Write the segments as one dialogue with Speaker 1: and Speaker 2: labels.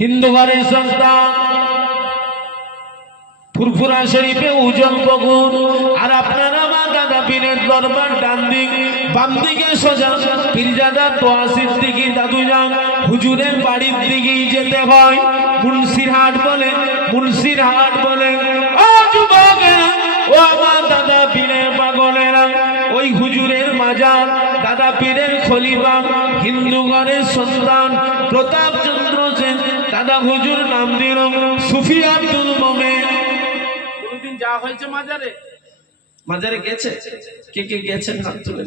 Speaker 1: হিন্দু ঘরের সন্তান, ফুরফুরা শরীফে উজ্জ্বল বগুন আর আপনারা মা দাদা পীরের দরবার ডান দিক, বাম দিকে সোজা পীরজাদা তোয়াশির দিকে দাদু যান, হুজুরের বাড়ির দিকেই যেতে হয়। মুন্সির হাট বলে মুন্সির হাট বলে, ও যুবকেরা ও আমার দাদা পীরের পাগলেরা, ওই হুজুরের মাজার, দাদা পীরের খলিফা, হিন্দু ঘরের সন্তান প্রতাপ দাদা হুজুর নাম দিল সুফি আব্দুল মোমেন
Speaker 2: কোনদিন যা হয়েছে মাজারে?
Speaker 1: মাজারে গেছে? কে কে গেছেন হাত তুলে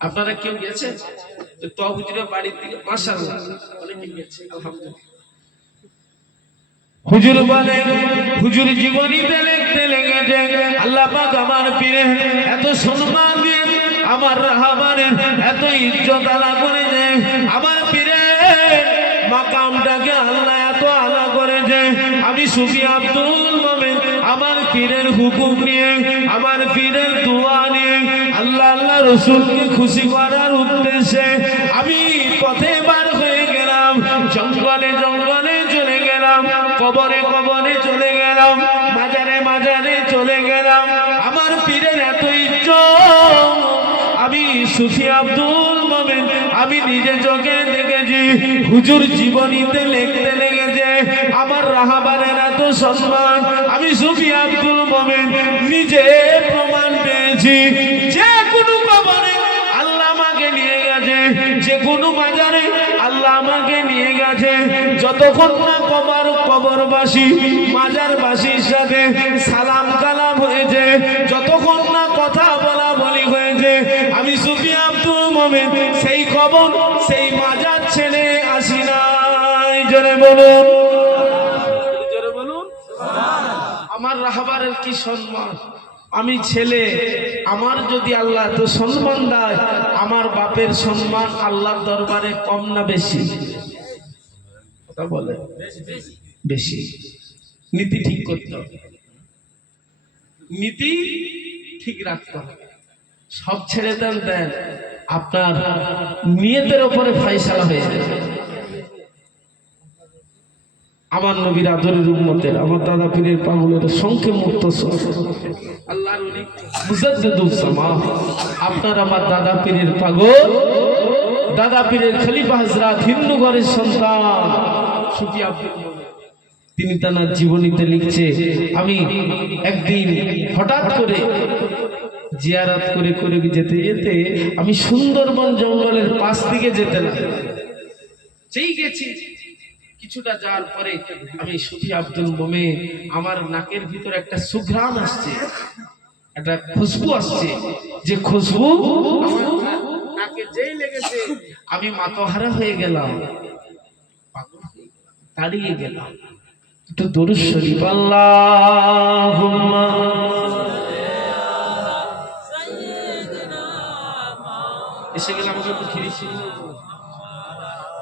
Speaker 1: আপনারা কেউ গেছেন? তহুজুরের বাড়ির দিকে মাশাআল্লাহ। অনেকে গেছে আলহামদুলিল্লাহ। হুজুর বলে হুজুর জীবনীতে লিখতে লেগেছে আল্লাহ পাক আমার পীরে এত সম্মান দিয়ে আমার রাহাবারে এত ইজ্জত আলা করেছে আমার পীরে মাকামটাকে আল্লাহ এত আলা করেছে আমি সুফি আব্দুল মোমেন, আমার পীরের হুকুম নিয়ে, আমার পীরের দোয়া নিয়ে, আল্লাহ আল্লাহ রসুলকে খুশি করার উদ্দেশ্যে আমি পথে বার হয়ে গেলাম, জঙ্গলে জঙ্গলে চলে গেলাম, কবরে কবরে চলে গেলাম মাজারে মাজারে চলে গেলাম। আমার পীরের এত ইচ্ছ আমি সুফি আব্দুল আমি নিজে চোখে দেখেছি, হুজুর জীবনীতে লিখতে লেগেছে, আমার রাহাবারের এত সম্মান আমি সুফি আব্দুল মোমেন নিজে প্রমাণ পেয়েছি, যে কোনো কবরে আল্লাহ আমাকে নিয়ে গেছে, যে কোনো বাজারে আল্লাহ আমাকে নিয়ে গেছে, যতক্ষণ না কবর কবরবাসী, মাজারবাসীর সাথে সালাম কালাম হয়েছে, যতক্ষণ না কথা মোমেন সেই কবর সেই মাজার ছেড়ে আসি নাই। জোরে বলুন।
Speaker 2: জোরে বলুন।
Speaker 1: আমার রাহবারের কি সম্মান? আমি ছেলে আমার যদি আল্লাহ তো সম্মান দেয় আমার বাপের সম্মান আল্লাহর দরবারে কম না বেশি? কথা বলে? বেশি। নীতি ঠিক করতে হবে। নীতি ঠিক রাখতে হবে। সব ছেড়ে দেন দেন। আপনার নিয়তের ওপরে ফাইসালা হয়ে যাবে। আমার নবীর আদরের উম্মতের আমার দাদা পীরের পাগলের সংখ্যে মুক্ত আপনার আমার দাদা পীরের পাগল দাদা পীরের খলিফা হযরত হিন্দু ঘরের সন্তান। সুফি আব্দুল মোমেন। তিনি তার জীবনীতে লিখছে আমি একদিন হঠাৎ করে জিয়ারাত করে করে যেতে যেতে আমি সুন্দরবন জঙ্গলের পাশ দিকে যেতে যেই গেছি, কিছুটা যাওয়ার পরে আমি সুফি আব্দুল মোমে আমার নাকের ভিতর একটা সুঘ্রাণ আসছে, একটা খুশবু আসছে। যে খুশবু নাকে যেই লেগেছে, আমি মাতহারা হয়ে গেলাম দাঁড়িয়ে গেলাম। একটু দরুদ শরীফ আল্লাহুম্মা এসে গেলে আমাকে একটু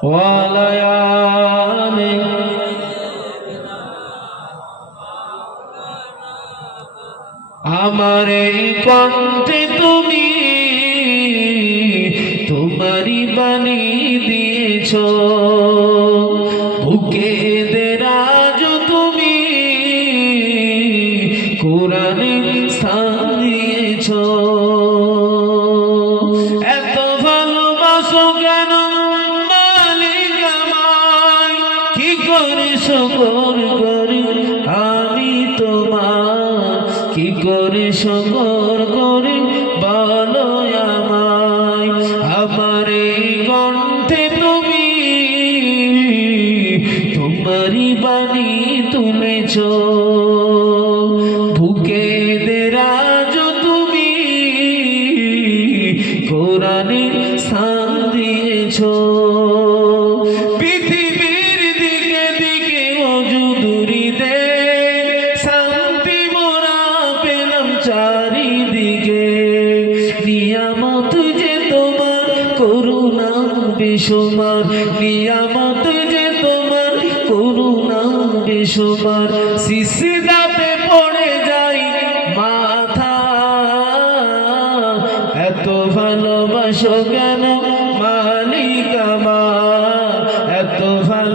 Speaker 1: ওয়ালায়ানে আমার এই কণ্ঠে তুমি তোমারই বাণী দিয়েছ।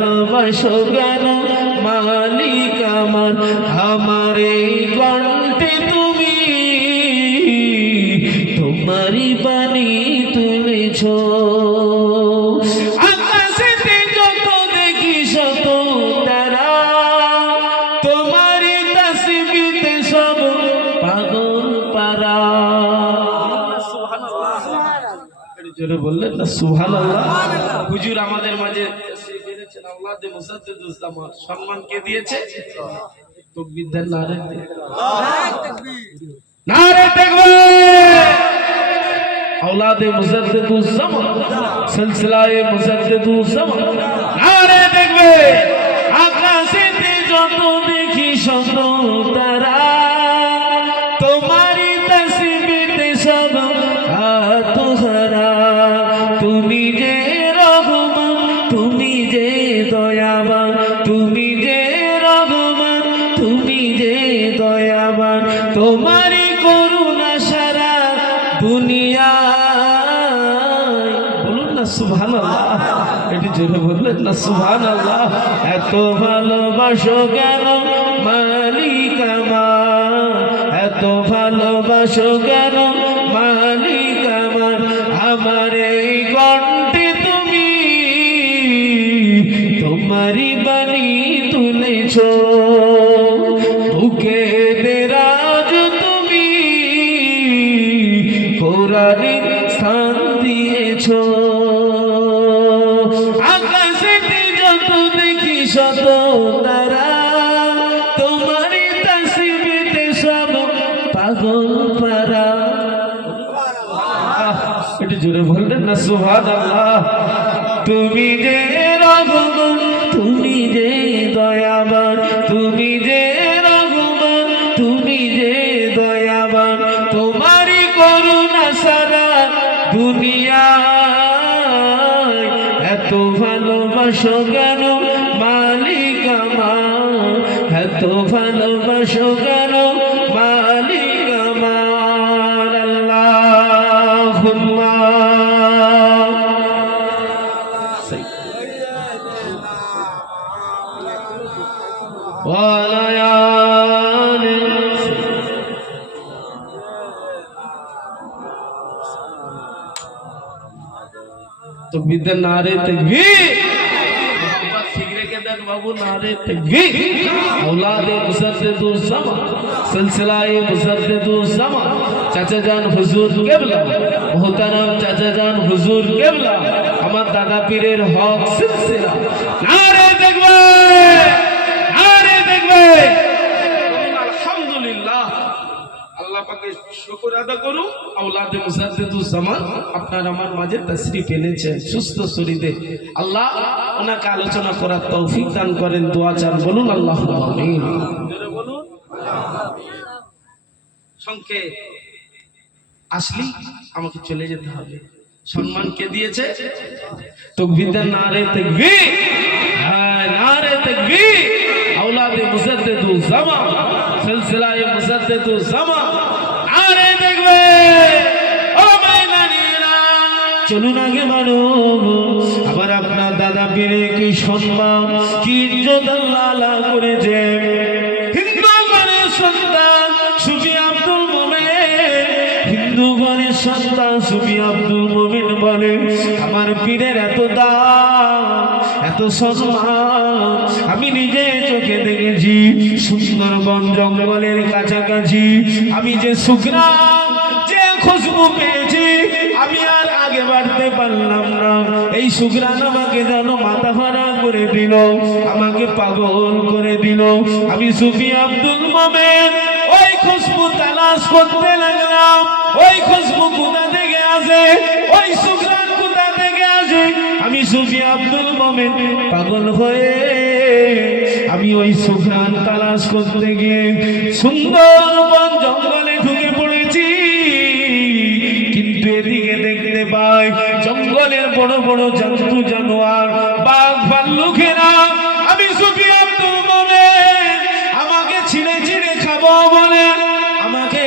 Speaker 1: ভালোবাসো কেন? মালিক আমার আমার এই কণ্ঠে তুমি তোমারই বাণী তুলেছ। জোরে বললেন না সুহান হুজুর আমাদের মাঝে দিয়েছেন আল্লাহ যে মুসাদ্দিদুস জামাত সম্মানকে দিয়েছে তকবীর দেন নারে নারে তকবীর اولاد مزدد زمان سلسلہ مزدد زمان نعرے دیکھوے না এত ভালোবাসো কেন? মালিক আমার। এত ভালোবাসো কেন? মালিক আমার। আমার এই কণ্ঠে তুমি, তোমারই বাণী তুলেছ। বুকে দেরাজ তুমি, কোরআনের স্থান দিয়েছ। না সুভান আল্লাহ তুমি যে রঘুমান তুমি যে দয়াবান।
Speaker 2: تو بد نعرے تکبیر سگرے
Speaker 1: کے اولاد مسرد دو سما. سلسلائی مزرد دو سما. چاچا جان حضور قبلہ. محترم چاچا جان حضور قبلہ. ہمار دادا پیرے رہاک
Speaker 2: سلسلہ. نعرے
Speaker 1: تکبیر আসলি আমাকে চলে যেতে হবে। সম্মান কে দিয়েছে? তকবীরদার নারে তাকবীর। হ্যাঁ নারে তাকবীর। আওলাদে মুসাদ্দিদু জামা সিলসিলায়ে মুসাদ্দিদু জামা নারে তাকবীর ও মাইনানিরা। চলুন আগে মানুষ, আবার আপনার দাদা পীরে কি সম্মান, কি ইজ্জত আল্লাহ আলা করেছে? হিন্দু ঘরের সন্তান, সুফি আব্দুল মোমেন হিন্দু ঘরের সন্তান, সুফি আব্দুল মোমিন বলে, আমার পীরের এত দাম, এত সম্মান। সুন্দরবন জঙ্গলের কাছাকাছি। আমি যে সুগ্রাম যে খুশবু পেয়েছি, আমি আর আগে বাড়তে পারলাম না। এই সুগ্রান আমাকে যেন মাথা ভাড়া করে দিল, আমাকে পাগল করে দিল। আমি সুফি আব্দুল মোমেন, ওই খুশবু তালাশ করতে লাগলাম। ওই খুশবু কোথা থেকে আসে? ওই সুগ্রান কোথা থেকে আসে? আমি সুফি আব্দুল মোমেন, পাগল হয়ে আমি ওই সুগ্রান তালাশ করতে গিয়ে সুন্দরবন জঙ্গলে ঢুকে পড়েছি। কিন্তু এদিকে দেখতে পাই জঙ্গলের বড় বড় জন্তু, জানোয়ার, বাঘ, ভাল্লুকেরা। আমি সুফি আব্দুল আমাকে ছিঁড়ে ছিঁড়ে খাব বলে, আমাকে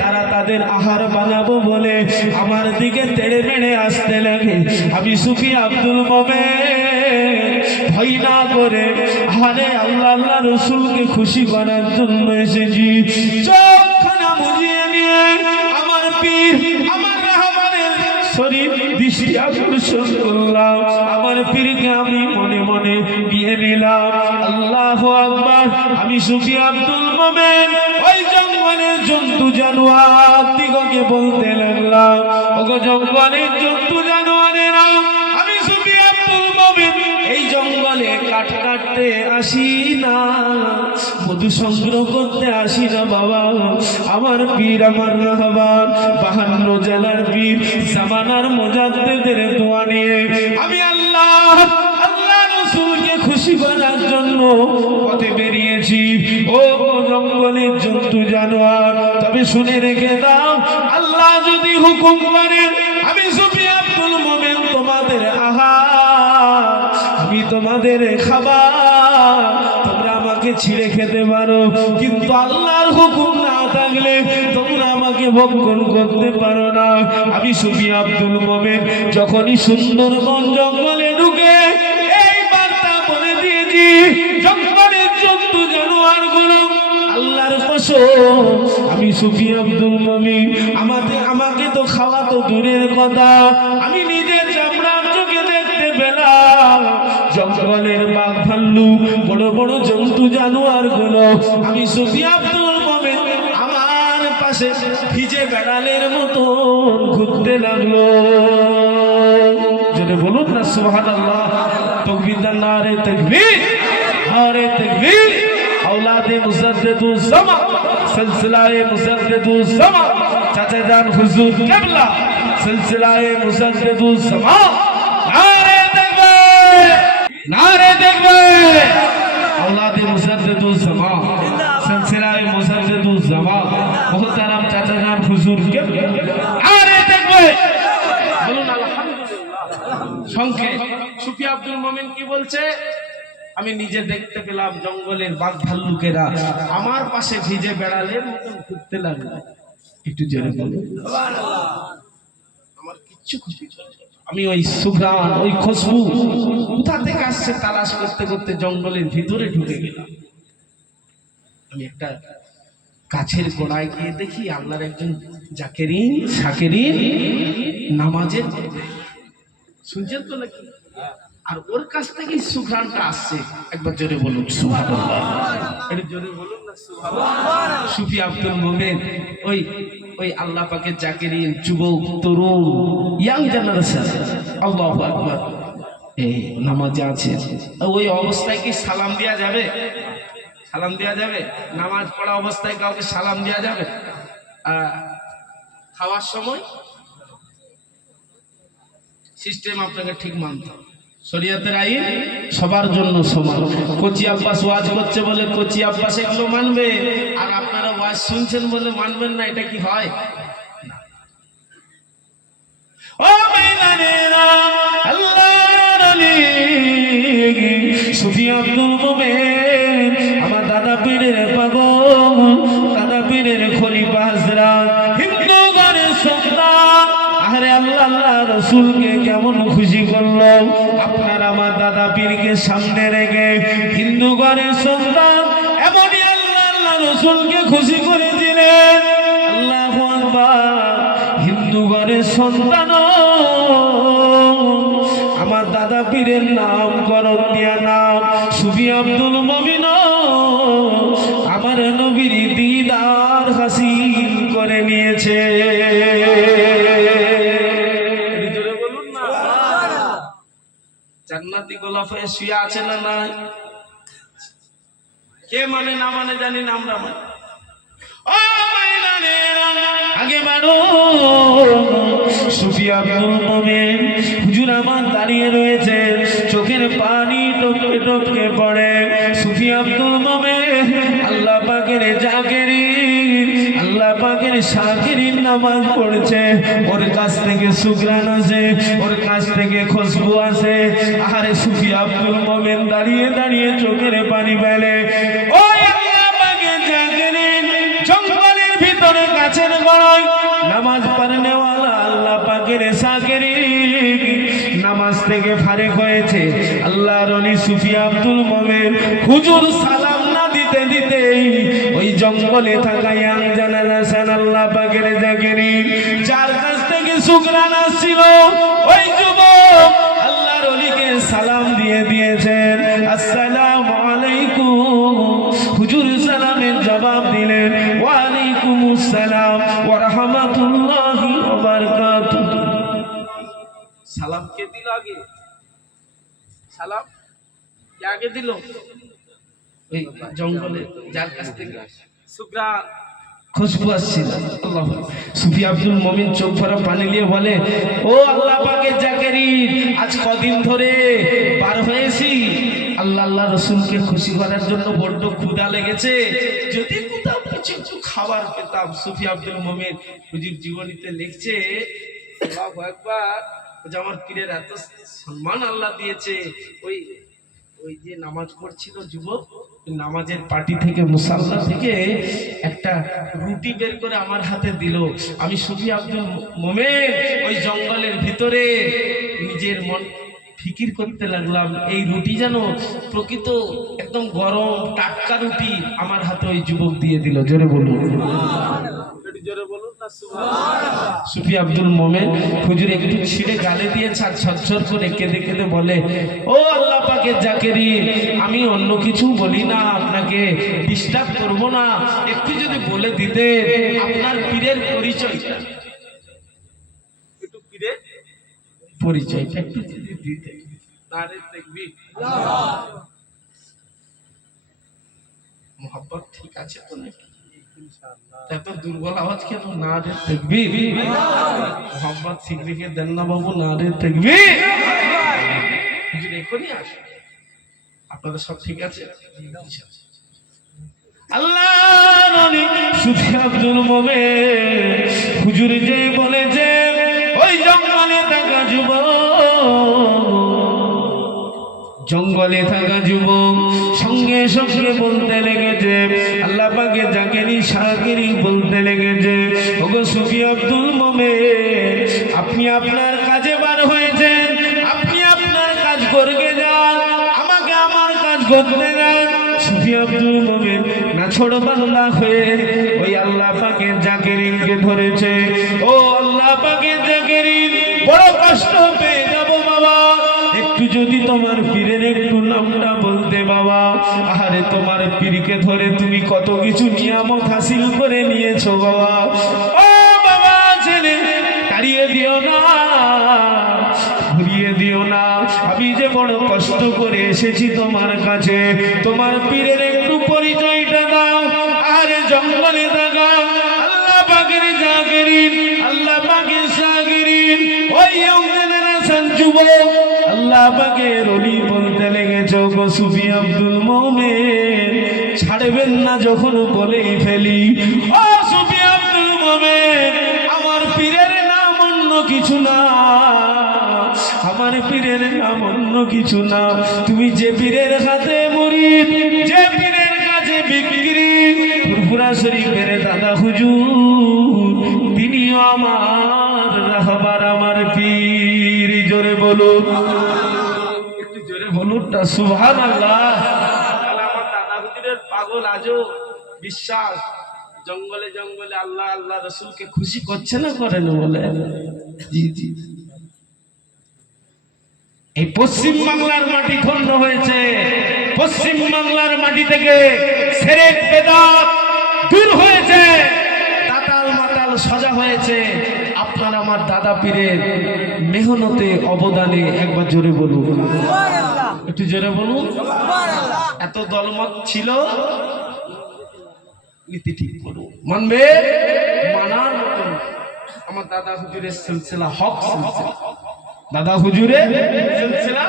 Speaker 1: তারা তাদের আহার বানাবো বলে আমার দিকে তেড়ে মেড়ে আসতে লাগে। আমি সুফি আব্দুল মোমেন। না করে আরে আল্লাহ আল্লাহ রসুলকে খুশি করার জন্য এসেছি। চোখখানা বুঝিয়ে নিয়ে আমার পীর শরীর দৃষ্টি আকর্ষণ করলাম। আমার পীরকে আমি মনে মনে বিয়ে নিলাম। আল্লাহ আকবার, আমি সুফি আব্দুল মোমেন, ওই জঙ্গলের জন্তু জানোয়ার দিগকে বলতে লাগলাম, ওগো জঙ্গলের জন্তু জানোয়ারেরা কাঠ কাটতে আসি না, মধু সংগ্রহ করতে আসি না বাবা। আমার পীর, আমার রহমান বাহান্ন জেলার পীর, জামানার মোজাদ্দেদের দোয়া নিয়ে আমি আল্লাহ খুশি করার জন্য পথে বেরিয়েছি। ও জঙ্গলের জন্তু জানোয়ার, তবে শুনে রেখে দাও, আল্লাহ যদি হুকুম করে, আমি তোমাদের খাবার, তোমরা আমাকে ছিঁড়ে খেতে পারো। কিন্তু আল্লাহর হুকুম না থাকলে তোমরা আমাকে ভক্ষণ করতে পারো না। আমি সুফি আব্দুল মোমেন, যখনই সুন্দরবন জঙ্গলে ঢুকে এই বার্তা বলে দিয়েছি, জঙ্গলের জন্তু জানোয়ারগুলো আল্লাহর কসম, আমি সুফি আব্দুল মমিন। আমাদের, আমাকে তো খাওয়া তো দূরের কথা। আমি বড় জন্তু জানোয়ারগুলো। আমি সুফি আব্দুল মোমেন, আমার পাশে ভিজে বেড়ালের মতো ঘুরতে লাগল। যদি বলুন না সুহান আল্লাহ তকবিদার না রে তকবির হরে তকবির। আউলাদে মুসাদ্দুজ্জামা সিলসিলায়ে মুসাদ্দুজ্জামা চাচা জান হুজুর কেবলা, সিলসিলায়ে মুসাদ্দুজ্জামা নারে দেখবে নারে দেখবে اولاد مسدد الزمان سلسلہ مسدد الزمان محترم چاچا جان حضور کے آرے দেখবে!
Speaker 2: বলুন আলহামদুলিল্লাহ। সংক্ষেপ সুফি আব্দুল মোমিন কি বলছে? আমি নিজে দেখতে পেলাম জঙ্গলের বাঘ ভাল্লুকেরা আমার পাশে ভিজে বেড়ালে মতন ঘুরতে লাগল।
Speaker 1: একটু জেনে বলুন।
Speaker 2: আমার কিচ্ছু খুশি চলছে আমি ওই সুঘ্রাণ ওই খুশবু কোথা থেকে আসছে তালাশ করতে করতে জঙ্গলের ভিতরে ঢুকে গেলাম। আমি একটা গাছের গোড়ায় গিয়ে দেখি আল্লাহর একজন জাকেরিন, শাকেরিন নামাজের শুনছেন তো নাকি? আর ওর কাছ থেকেই সুঘ্রাণটা আসছে। একবার জোরে বলুন একটু জোরে বলুন সুফি আব্দুল ওই ওই জাকেরিন তরুণ ইয়াং আছে। ওই অবস্থায় কি সালাম দেওয়া যাবে? সালাম দেওয়া যাবে? নামাজ পড়া অবস্থায় কাউকে সালাম দেওয়া যাবে? খাওয়ার সময় সিস্টেম আপনাকে ঠিক মানতে হবে। শরীয়তের আইন সবার জন্য সমান। কোচি আব্বাস ওয়াজ করছে বলে কোচি আব্বাস এগুলো মানবে, আর আপনারা ওয়াজ শুনছেন বলে মানবেন না, এটা কি হয়?
Speaker 1: ও সুফি আব্দুল রসুলকে কেমন খুশি করল আপনার আমার দাদা পীরকে সামনে রেখে হিন্দু ঘরের সন্তান এমনই আল্লাহ আল্লাহ রসুলকে খুশি করেছিলেন। আল্লাহ আকবার হিন্দু ঘরের সন্তান আমার দাদা পীরের নাম করণ দিয়া নাম সুফি আব্দুল মমিন
Speaker 2: জান্নাতি গোলাপ হয়ে শুয়ে আছে না নাই? কে মানে না মানে জানি না, আমরা মানে।
Speaker 1: চোখের পানি টপকে টপকে পড়ে। সুফি আব্দুল মোমেন, আল্লাহ পাকের আল্লাহ পাকের শাকিরির নামাজ পড়ছে, ওর কাছ থেকে সুগ্রান আছে, ওর কাছ থেকে খুশবু আছে। আহারে সুফি আব্দুল মোমেন দাঁড়িয়ে দাঁড়িয়ে চোখের পানি ওই আল্লাহ ভিতরে নামাজ আল্লাহ নামাজ থেকে আল্লাহর সুফি আব্দুল মোমেন, হুজুর সালাম না দিতে দিতেই জঙ্গলে থাকা ইয়াং জেনারেশন আল্লাহ পাকের জাকিরি। যার কাছ থেকে শুকরান আসছিল ওই যুবক আল্লাহর অলিকে সালাম দিয়ে দিয়েছেন। আসসালামু আলাইকুম। হুজুর সালামের জবাব দিলেন ওয়ালাইকুম আসসালাম ওয়া রাহমাতুল্লাহি ওয়া বারাকাতুহু।
Speaker 2: সালাম কে দিল আগে? সালাম? কে আগে দিল? ওই জঙ্গলে যার কাছ থেকে সুগ্রা খুশবু আসছিল। সুফি আব্দুল মমিন চোখ ভরা পানি নিয়ে বলে, ও আল্লাহ পাকের জাকেরি আজ কদিন ধরে পার হয়েছি। আল্লাহ আল্লাহ রসুলকে খুশি করার জন্য বড্ড ক্ষুধা লেগেছে। যদি কোথাও কিছু একটু খাবার পেতাম সুফি আব্দুল মমিন হুজুর জীবনীতে লিখছে আকবার যে আমার পীরের এত সম্মান আল্লাহ দিয়েছে, ওই ওই যে নামাজ পড়ছিল যুবক নামাজের পার্টি থেকে, মুসাল্লা থেকে একটা রুটি বের করে আমার হাতে দিল। আমি সুফি আব্দুল মোমেন ওই জঙ্গলের ভিতরে নিজের মন ফিকির করতে লাগলাম। এই রুটি যেন প্রকৃত একদম গরম টাটকা রুটি আমার হাতে ওই যুবক দিয়ে দিল। জোরে বলুন। জোরে বলুন। সুফি আব্দুল মোমেন হুজুর একটু ছিঁড়ে গালে দিয়ে ছাড় ছচ্ছর করে কেঁদে কেঁদে বলে ও আল্লাহ পাকের জাকেরি আমি অন্য কিছু বলি না আপনাকে ডিস্টার্ব করব না। একটু যদি বলে দিতে আপনার পীরের পরিচয়টা। একটু পীরের পরিচয়টা একটু যদি দিতে নারে দেখবি। মোহাব্বত ঠিক আছে তো নাকি? হুজুর
Speaker 1: মোমেন হুজুর যে ওই জঙ্গলে থাকা যুবক। জঙ্গলে থাকা যুবক সঙ্গে সঙ্গে বলতে লেগেছে। আল্লাহ পাকে জাকেরি সাকেরি বলতে লেগেছে, ওগো সুফি আব্দুল মোমেন, আপনি আপনার কাজে বার হয়েছেন, আপনি আপনার কাজ করবে যান, আমাকে আমার কাজ করতে যান সুফি আব্দুল মোমেন না ছোট বাংলা হয়ে ওই আল্লাহ পাকের জাকেরিনকে ধরেছে, ও আল্লাহ পাকের জাকেরিন, বড় কষ্ট পেয়ে যাব বাবা। একটু যদি তোমার পীরের একটু নামটা বলতে বাবা আরে তোমার পীরকে ধরে তুমি কত কিছু নিয়ামত হাসিল করে নিয়েছো বাবা। ও বাবা, ছেলে, তাড়িয়ে দিও না, ঘুরিয়ে দিও না। আমি যে বড় কষ্ট করে এসেছি তোমার কাছে, তোমার পীরের একটু পরিচয়টা দাও। আরে জঙ্গলে থাকা, আল্লাহ পাকের জাগিরিন, আল্লাহ পাকের সাগিরিন, ওই জেনারেশন যুবক, আল্লাহ অলি বলতে লেগেছ গো সুফি আব্দুল মোমেন, ছাড়বেন না যখন বলেই ফেলি। ও সুফি আব্দুল মোমেন, আমার পীরের নাম অন্য কিছু না। আমার পীরের নাম অন্য কিছু না। তুমি যে পীরের হাতে মরি যে পীরের কাছে বিক্রি ফুরফুরা শরীফের দাদা হুজুর, তিনিও আমার
Speaker 2: বিশ্বাস, জঙ্গলে জঙ্গলে আল্লাহ আল্লাহ খুশি
Speaker 1: করছে না করে না বলে? এই পশ্চিম বাংলার মাটি খন্ড হয়েছে। পশ্চিম বাংলার মাটি থেকে বেদাত দূর হয়েছে। দাতাল মাতাল সজা হয়েছে। আপনার আমার দাদা পীরের মেহনতে অবদানে একবার জোরে বলুন। একটু জোরে বলুন। এত দলমত ছিল? নীতি ঠিক বলুন। মানবে? মানার মতন। আমার দাদা হুজুরের সিলসিলা হক সিলসিলা। দাদা হুজুরের সিলসিলা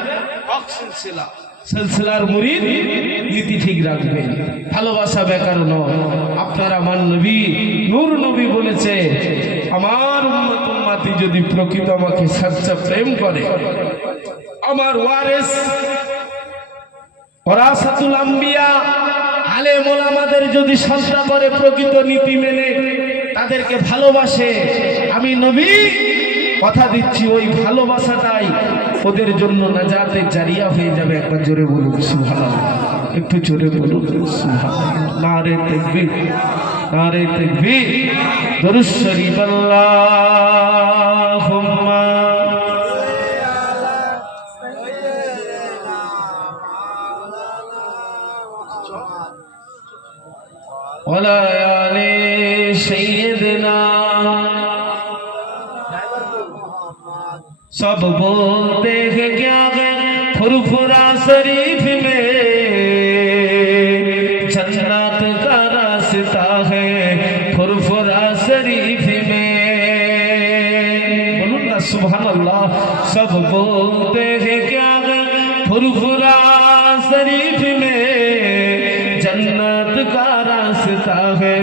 Speaker 1: হক সিলসিলা। সিলসিলার মুরিদ, নীতি ঠিক রাখবে। ভালোবাসা বেকার নয়। আপনার আমার নবী, নূর নবী বলেছে, আমার উম্মাতি যদি প্রকৃত আমাকে সাচ্চা প্রেম করে, আমার ওয়ারেস, ওরাসাতুল আম্বিয়া আলে মোলামাদের যদি সন্তা করে প্রকৃত নীতি মেনে, তাদেরকে ভালোবাসে, আমি নবী কথা দিচ্ছি ওই ভালোবাসাটাই ওদের জন্য নাজাতে জারিয়া হয়ে যাবে একবার জোরে বলুন সুবহানাল্লাহ একটু জোরে বলুন সুবহানাল্লাহ নারে তাকবীর নারে তাকবীর দরুদ শরীফ আল্লাহুম্মা ولا سب بولتے ہیں کیا گئے فرفرا شریف میں جنت کا راستہ ہے فرفرا شریف میں۔ بولو نا، سبحان اللہ، سب بولتے ہیں کیا گئے فرفرا شریف میں جنت کا راستہ ہے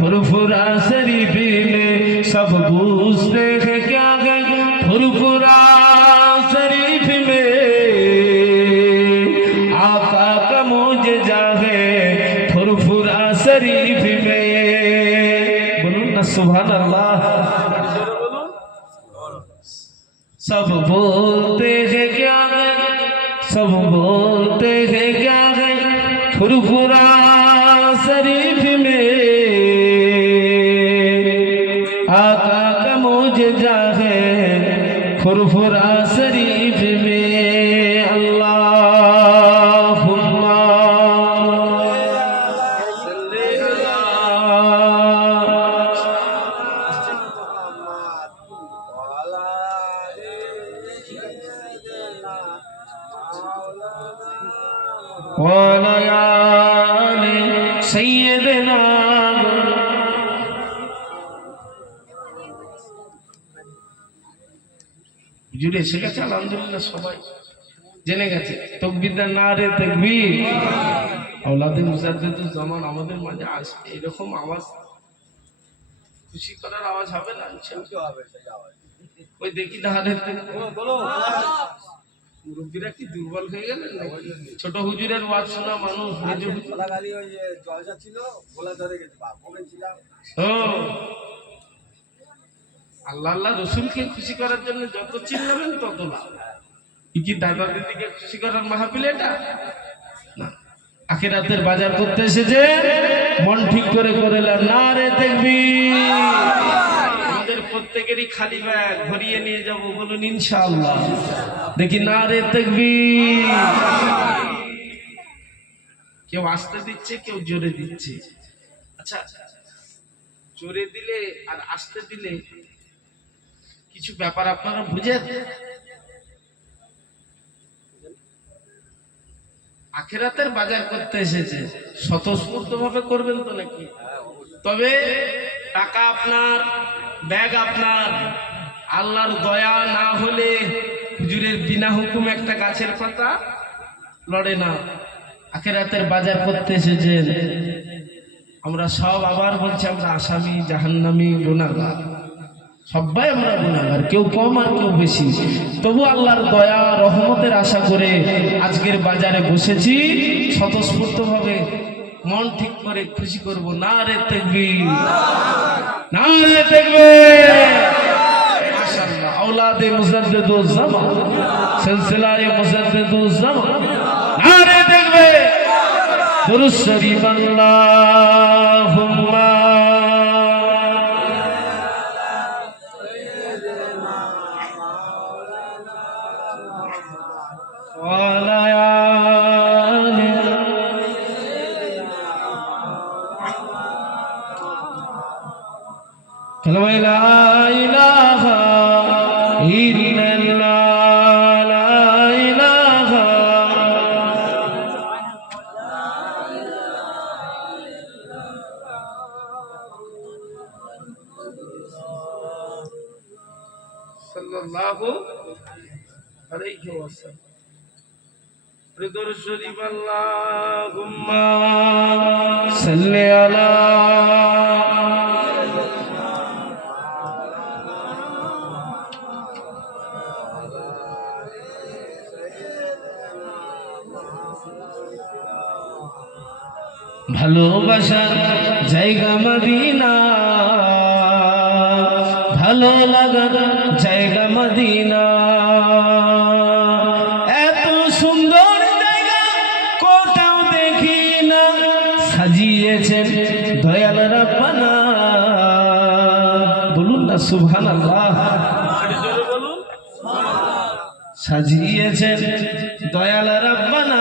Speaker 1: فرفرا شریف میں سب بوجھتے ہیں کیا وعلى آل سيدنا জুড়ে এসে গেছে আলহামদুলিল্লাহ সবাই জেনে গেছে তকবিরদার না রে তকবির আওলাদে মুজাদ্দিদুল জামান আমাদের মাঝে আসবে এরকম আওয়াজ খুশি করার আওয়াজ হবে না ইনশাআল্লাহ? ওই দেখি না হারে মুরব্বীরা কি দুর্বল হয়ে গেলেন? ছোট হুজুরের ওয়াজ শোনা মানুষ
Speaker 2: ছিল
Speaker 1: ও আল্লাহ আল্লাহ রসুলকে খুশি করার জন্য যত চিল্লাবেন তত ই কি দাদা দিদিকে খুশি করার মাহফিল এটা? না। আখিরাতের বাজার করতে এসেছে মন ঠিক করে করে না রে দেখবি প্রত্যেকেরই খালি ব্যাগ ভরিয়ে নিয়ে যাব বলুন ইনশাআল্লাহ। দেখি না রে দেখবি কেউ আসতে দিচ্ছে কেউ জোরে দিচ্ছে। আচ্ছা জোরে দিলে আর আসতে দিলে কিছু ব্যাপার আপনারা বুঝেন? আখেরাতের বাজার করতে এসেছে। স্বতঃস্ফূর্ত ভাবে করবেন তো নাকি? তবে টাকা আপনার ব্যাগ আপনার। আল্লাহর দয়া না হলে হুজুরের বিনা হুকুম একটা গাছের পাতা লড়ে না। আখেরাতের বাজার করতে এসেছেন। আমরা সব আবার বলছি, আমরা আসামি, জাহান্নামি গুনাগার সবাই আমরা গুনাগার কেউ কম আর কেউ বেশি। তবু আল্লাহর দয়া, রহমতের আশা করে আজকের বাজারে বসেছি। স্বতঃস্ফূর্ত ভাবে মন ঠিক করে খুশি করব। না রে দেখবি না রে দেখবে আওলাদে মুজাদ্দিদুজ জামান। সিলসিলায়ে মুজাদ্দিদুজ জামান। না রে দেখবে দুরুদ ردر شريف اللهم صل على ভালোবাসার জায়গা মদিনা ভালো লাগার জায়গা সাজিয়েছেন দয়াল রাব্বানা বলুন না সুবহানাল্লাহ। বলুন সাজিয়েছেন দয়াল রাব্বানা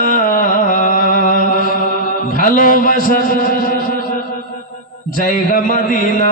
Speaker 1: ভালোবাসা জায়গা মাদিনা।